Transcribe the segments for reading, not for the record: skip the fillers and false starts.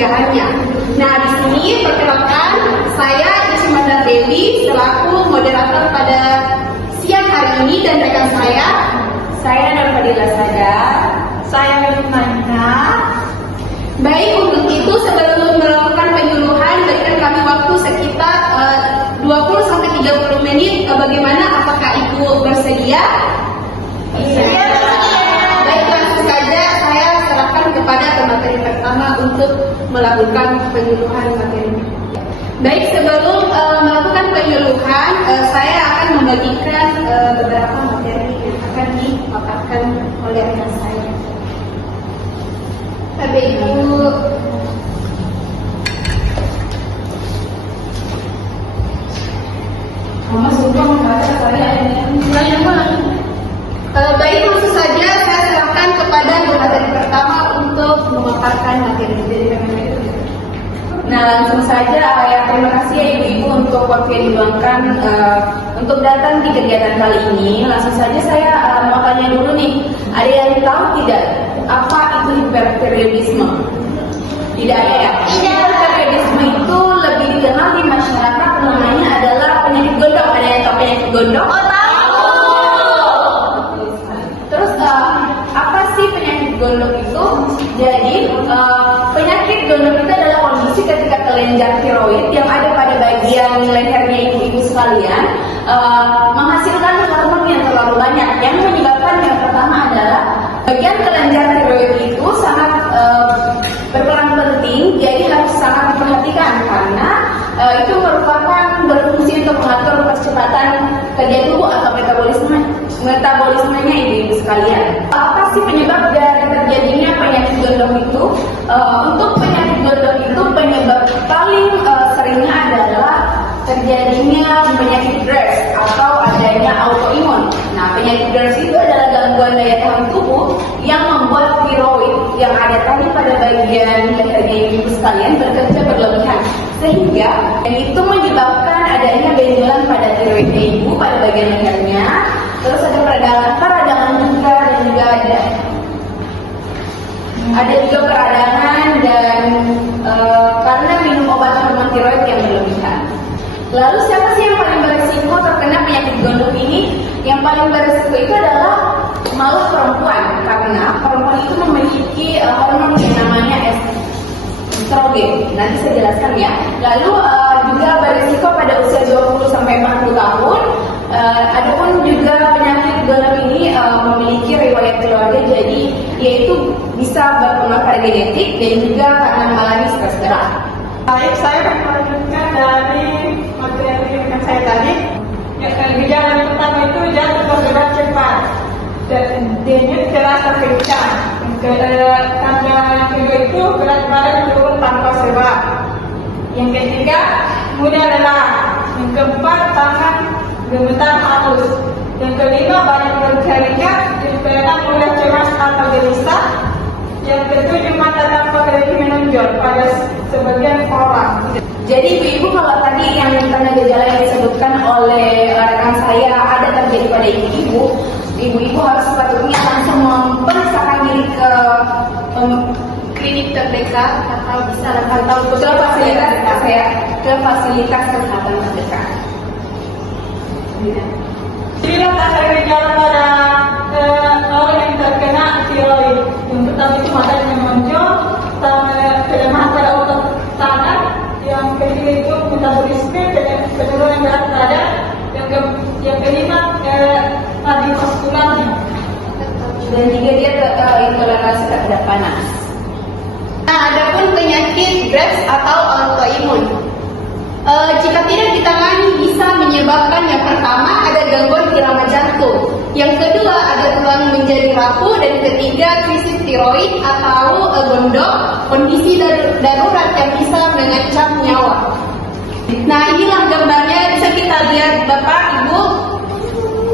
pencegahannya. Nah, di sini perkenalkan saya Ismanda Dewi selaku moderator pada siang hari ini dan rekan saya Nurfadila Sadar, saya Lukmana. Baik, untuk itu sebelum melakukan penyuluhan berikan kami waktu sekitar 20-30 menit. Bagaimana, apakah Ibu bersedia? Iya. Baik, langsung saja saya serahkan kepada pemateri pertama untuk melakukan penyuluhan materi. Baik, sebelum melakukan penyuluhan, saya akan membagikan beberapa materi yang akan dipaparkan oleh rekan saya. Bapak Ibu, Mama suka membaca karya ini. Baik, langsung saja saya serahkan kepada pemateri pertama untuk memaparkan materi. Nah, langsung saja ya, terima kasih ya Ibu-Ibu untuk waktu yang diluangkan untuk datang di kegiatan kali ini. Langsung saja saya mau tanya dulu nih, ada yang tahu tidak apa itu hipertiroidisme? Tidak ada ya? Hipertiroidisme itu lebih dikenal di masyarakat namanya adalah penyakit gondok. Ada yang tahu penyakit gondok? Oh, tahu. Terus apa sih penyakit gondok itu? Jadi penyakit gondok itu adalah kondisi ketika kelenjar tiroid yang ada pada bagian lehernya ibu-ibu sekalian menghasilkan hormon yang terlalu banyak, yang menyebabkan yang pertama adalah bagian kelenjar tiroid itu sangat berperan penting, jadi harus sangat diperhatikan karena itu merupakan berfungsi untuk mengatur percepatan kerja tubuh atau metabolismenya ibu-ibu sekalian. Apa sih penyebab dari terjadinya penyakit gondok itu? Untuk penyakit gondok itu penyebab paling seringnya adalah terjadinya penyakit GERD atau adanya autoimun. Nah, penyakit GERD itu adalah gangguan daya tahan tubuh yang membuat tiroid yang ada tadi pada bagian lehernya ibu sekalian bekerja berlebihan, sehingga itu menyebabkan adanya benjolan pada tiroidnya ibu pada bagian lehernya. Terus ada peradangan juga, dan juga ada juga peradangan dan karena minum obat hormon tiroid yang berlebihan. Lalu siapa sih yang paling berisiko terkena penyakit gondok ini? Yang paling berisiko itu adalah malah perempuan, karena perempuan itu memiliki hormon yang namanya estrogen. Nanti saya jelaskan ya. Lalu juga berisiko pada usia 20-40 tahun. Adapun juga penyakit gondok ini memiliki riwayat keluarga, jadi yaitu bisa berpengaruh pada genetik dan juga karena mengalami stres berat. Baik, saya akan melanjutkan dari materi yang saya tadi. Gejala yang pertama itu jantung bergerak cepat, denyut terasa kencang. Tanda yang kedua itu berat badan turun tanpa sebab. Yang ketiga mudah lelah. Yang keempat tangan gemetar halus. Yang kelima banyak berkeringat, dipegang oleh cemas atau gelisah. Yang ketujuh mata tampak lebih menonjol pada sebagian orang. Jadi ibu-ibu, kalau tadi yang tanda gejala yang disebutkan oleh rekan saya ada terjadi pada ibu-ibu harus sepatutnya langsung memeriksakan diri ke klinik terdekat atau bisa atau ke fasilitas kesehatan terdekat. Bila tak ada gejala pada orang yang terkena tiroid, yang pertama itu mata yang menonjol, kelemahan pada otot tangan, yang ketiga itu metabolisme, penurunan berat badan, yang kelima kardiovaskularnya, dan juga dia intoleransi terhadap panas. Nah, adapun penyakit GERD atau autoimun, jika tidak ditangani bisa menyebabkan yang pertama ada gangguan irama jantung, yang kedua ada tulang menjadi rapuh, dan ketiga krisis tiroid atau gondok, kondisi darurat yang bisa mengancam nyawa. Nah, inilah gambarnya, bisa kita lihat Bapak Ibu.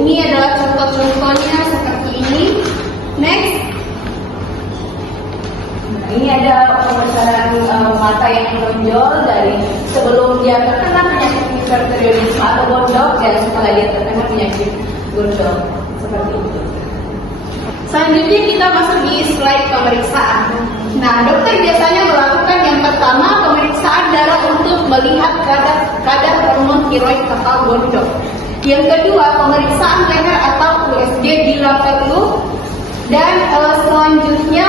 Ini adalah contoh-contohnya seperti ini. Next. Ini ada pemeriksaan mata yang menonjol dari sebelum dia terkena penyakit hipertiroidisme atau gondok dan setelah dia terkena penyakit gondok, seperti itu. Selanjutnya kita masuk di slide pemeriksaan. Nah, dokter biasanya melakukan yang pertama tiroid atau gondok. Yang kedua, pemeriksaan leher atau USG bila perlu. Dan selanjutnya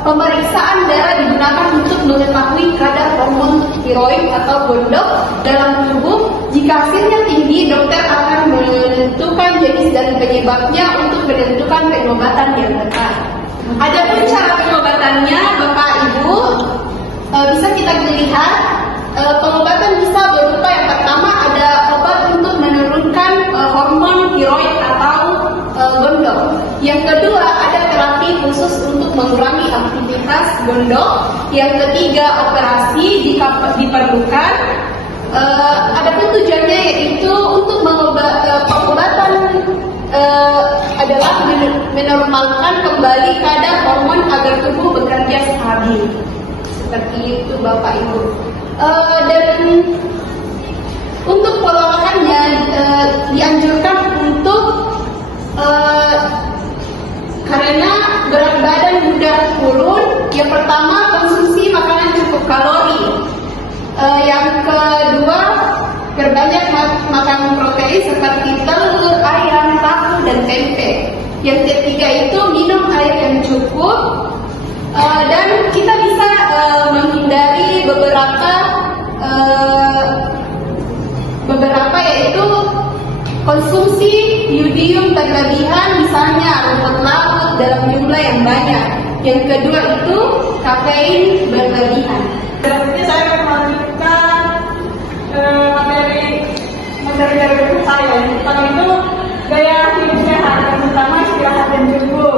pemeriksaan darah digunakan untuk mengetahui kadar hormon tiroid atau gondok dalam tubuh. Jika hasilnya tinggi, dokter akan menentukan jenis dan penyebabnya untuk menentukan pengobatan yang tepat. Adapun cara pengobatannya, Bapak Ibu, bisa kita lihat pengobatan bisa berupa yang pertama ada obat untuk menurunkan hormon tiroid atau gondok. Yang kedua ada terapi khusus untuk mengurangi aktivitas gondok. Yang ketiga operasi jika diperlukan. Adapun tujuannya yaitu untuk pengobatan adalah menormalkan kembali kadar hormon agar tubuh bekerja stabil. Seperti itu Bapak Ibu. Dan untuk pengolahannya dianjurkan untuk karena berat badan mudah turun. Yang pertama konsumsi makanan cukup kalori. Yang kedua berbanyak makan protein seperti telur, ayam, tahu, dan tempe. Yang ketiga itu minum air yang cukup. Dan kita bisa menghindari beberapa yaitu konsumsi yodium berlebihan, misalnya rumput laut dalam jumlah yang banyak. Yang kedua itu kafein berlebihan. Berarti saya akan melanjutkan materi dari saya. Yang pertama itu gaya hidup sehat. Yang pertama istirahat yang cukup,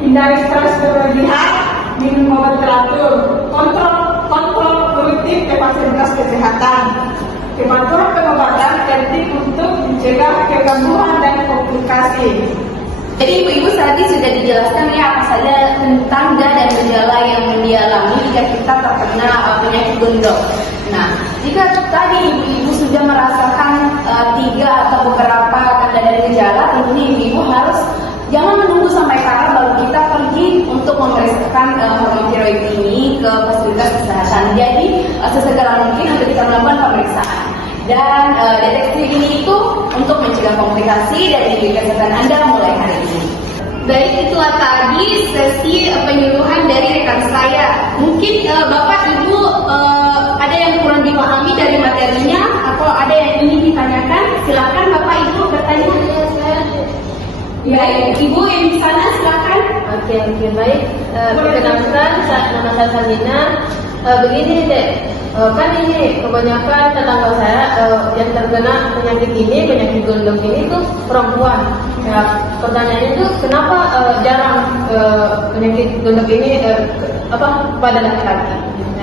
hindari stres berlebihan, minum obat teratur, kontrol rutin ke fasilitas kesehatan, kemampuan pengobatan penting untuk mencegah kegangguan dan komplikasi. Jadi ibu-ibu tadi sudah dijelaskan ya apa saja tanda dan gejala yang dialami jika kita terkena penyakit gondok. Nah, jika tadi ibu-ibu sudah merasakan 3 atau beberapa tanda dan gejala, tentunya ibu-ibu harus jangan menunggu sampai parah baru kita pergi untuk memeriksakan hormon tiroid ini ke fasilitas kesehatan. Jadi sesegera mungkin untuk kita melakukan pemeriksaan. Dan deteksi ini itu untuk mencegah komplikasi dan menjaga kesehatan Anda mulai hari ini. Baik, itulah tadi sesi penyuluhan dari rekan saya. Mungkin Bapak Ibu ada yang kurang dipahami dari materinya atau ada yang ingin ditanyakan, silakan Bapak Ibu bertanya. Ya, Ibu yang di sana silakan. Oke, baik. Perkenalkan, nama saya Sanina. Begini dek, kan ini kebanyakan tetangga saya yang terkena penyakit gondok ini tuh perempuan. Ya, pertanyaannya itu kenapa jarang penyakit gondok ini pada laki-laki?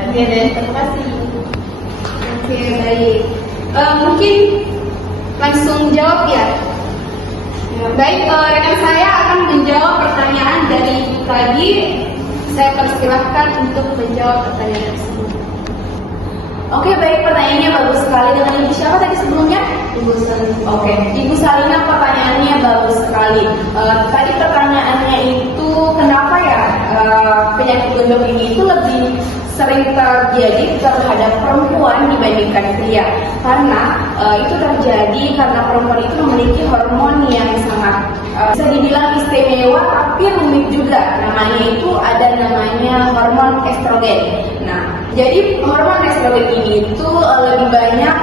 Oke deh, terima kasih. Oke, baik. Mungkin langsung jawab ya. Baik, rekan saya akan menjawab pertanyaan dari Ibu tadi. Saya persilahkan untuk menjawab pertanyaan tersebut. Oke, baik, pertanyaannya bagus sekali. Dengan Ibu siapa tadi sebelumnya? Ibu Salina. Oke, Ibu Salina pertanyaannya bagus sekali. Tadi pertanyaannya itu kenapa ya penyakit gondok ini itu lebih sering terjadi terhadap perempuan dibandingkan pria? Karena itu terjadi karena perempuan itu memiliki hormon yang sangat bisa dibilang istimewa tapi rumit juga. Namanya hormon estrogen. Nah, jadi hormon estrogen ini itu lebih banyak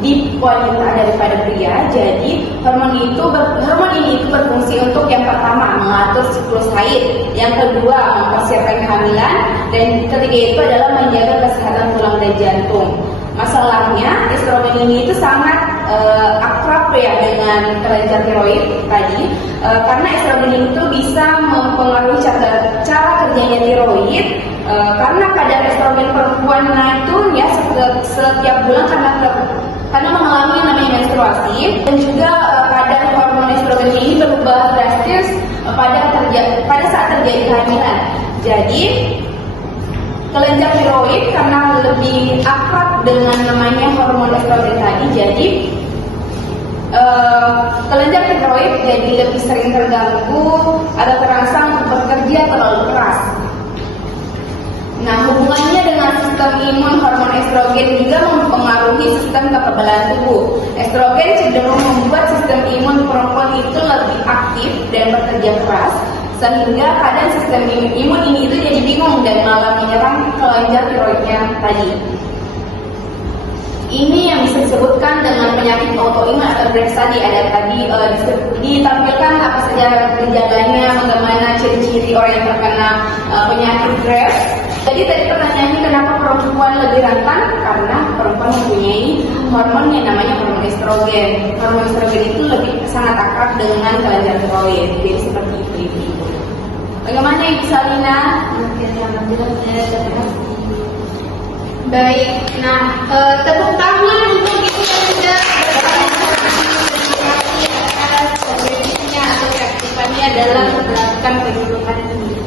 di wanita daripada pria. Jadi hormon ini itu berfungsi untuk yang pertama mengatur siklus haid, yang kedua mempersiapkan kehamilan, dan ketiga itu adalah menjaga kesehatan tulang dan jantung. Masalahnya estrogen ini itu sangat akrab ya dengan kelenjar tiroid tadi, karena estrogen itu bisa mempengaruhi cara kerjanya tiroid, karena kadar estrogen perempuan naik turun ya setiap bulan karena mengalami namanya menstruasi, dan juga kadar hormon estrogen ini berubah drastis pada saat terjadi kehamilan. Jadi kelenjar tiroid karena lebih akrab dengan namanya hormon estrogen tadi, jadi kelenjar tiroid jadi lebih sering terganggu atau terangsang bekerja terlalu keras. Nah, hubungannya dengan sistem imun, hormon estrogen juga mempengaruhi sistem kekebalan tubuh. Estrogen cenderung membuat sistem imun perempuan itu lebih aktif dan bekerja keras, sehingga kadang sistem imun ini itu jadi bingung dan malah menyerang kelenjar tiroidnya tadi. Ini yang bisa disebutkan dengan penyakit autoimun atau Graves tadi. Ada tadi ditampilkan apa saja gejalanya, bagaimana ciri-ciri orang yang terkena penyakit Graves. Jadi tadi pertanyaannya kenapa perempuan lebih rentan? Karena perempuan mempunyai hormon yang namanya hormon estrogen. Hormon estrogen itu lebih sangat akrab dengan kelenjar tiroid. Jadi seperti itu. Bagaimana Ibu Salina? Baik, nah tepuk tangan untuk Ibu yang sudah kontribusinya atau keaktifannya dalam melakukan kehidupan ini.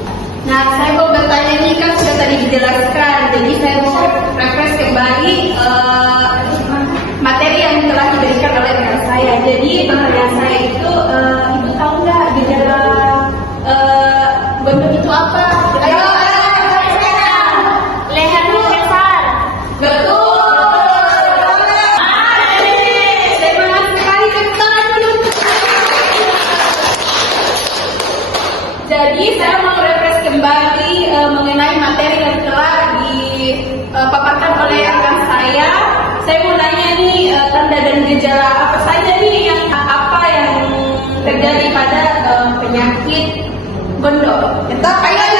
Nah, saya mau bertanya nih, kan sudah tadi dijelaskan, jadi saya mau refresh kembali materi yang telah diberikan oleh rekan saya. Jadi pertanyaan saya itu, Ibu tahu nggak gejala gondok itu apa? Ayo, lehernya besar. Betul. Semangat sekali betul. Jadi saya mau refresh kembali mengenai materi yang telah dipaparkan oleh rekan saya. Saya mau nanya nih tanda dan gejala apa saja nih yang terjadi pada penyakit gondok. Kita kayak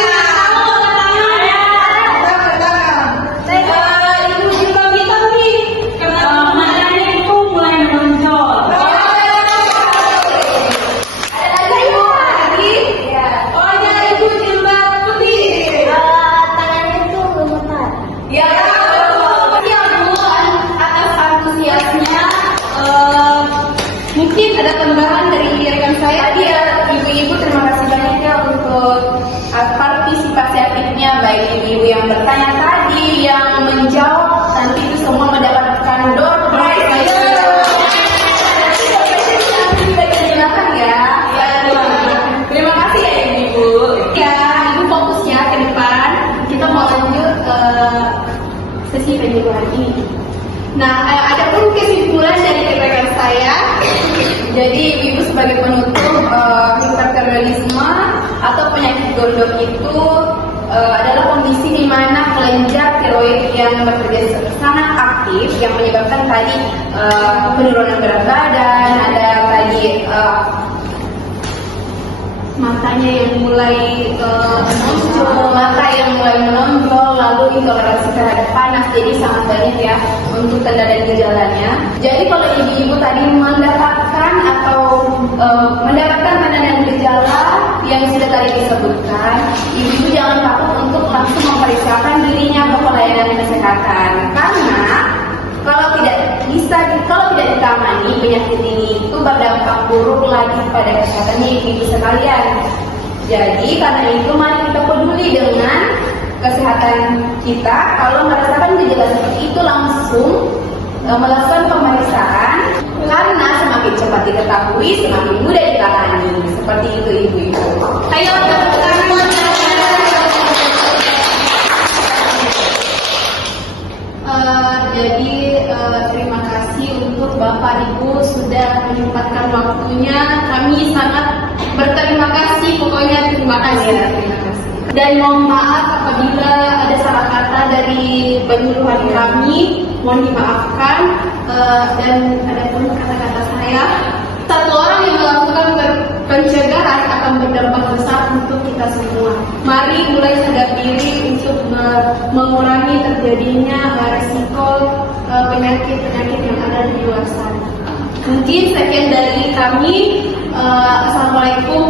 mungkin ada tambahan dari rekan saya. Dia ibu-ibu terima kasih banyak ya untuk partisipasi aktifnya, baik ibu-ibu yang bertanya tadi, yang menjawab, nanti itu semua mendapatkan door prize. Terima kasih ya ibu. Ya, ibu fokusnya ke depan. Kita mau lanjut sesi penyuluhan ini. Nah, ada pun kesimpulan dari rekan saya. Jadi ibu sebagai penutup, hipertiroidisme atau penyakit gondok itu adalah kondisi di mana kelenjar tiroid yang bekerja sangat aktif yang menyebabkan tadi penurunan berat badan, ada tadi matanya yang mulai menonjol, lalu intoleransi terhadap panas. Jadi sangat banyak ya untuk tanda dan gejalanya. Jadi kalau ibu-ibu tadi mendapatkan tanda dan gejala yang sudah tadi disebutkan, ibu-ibu jangan takut untuk langsung memeriksakan dirinya ke pelayanan kesehatan, karena kalau tidak ditangani, penyakit ini itu berdampak buruk lagi pada kesehatannya ibu sekalian. Jadi karena itu mari kita peduli dengan kesehatan kita. Kalau merasakan gejala seperti itu langsung melakukan pemeriksaan, karena semakin cepat diketahui semakin mudah ditangani. Seperti itu ibu-ibu. Ayo tepuk tangan. Jadi terima kasih untuk Bapak Ibu sudah menyempatkan waktunya. Kami sangat berterima kasih. Pokoknya terima kasih. Dan mohon maaf apabila ada salah kata dari penyuluhan kami, mohon dimaafkan. Dan ada pun kata-kata saya, satu orang yang melakukan pencegahan akan berdampak besar untuk kita semua. Mari mulai sadar diri untuk mengurangi terjadinya resiko penyakit-penyakit yang ada di luar sana. Mungkin sekian dari kami. Assalamualaikum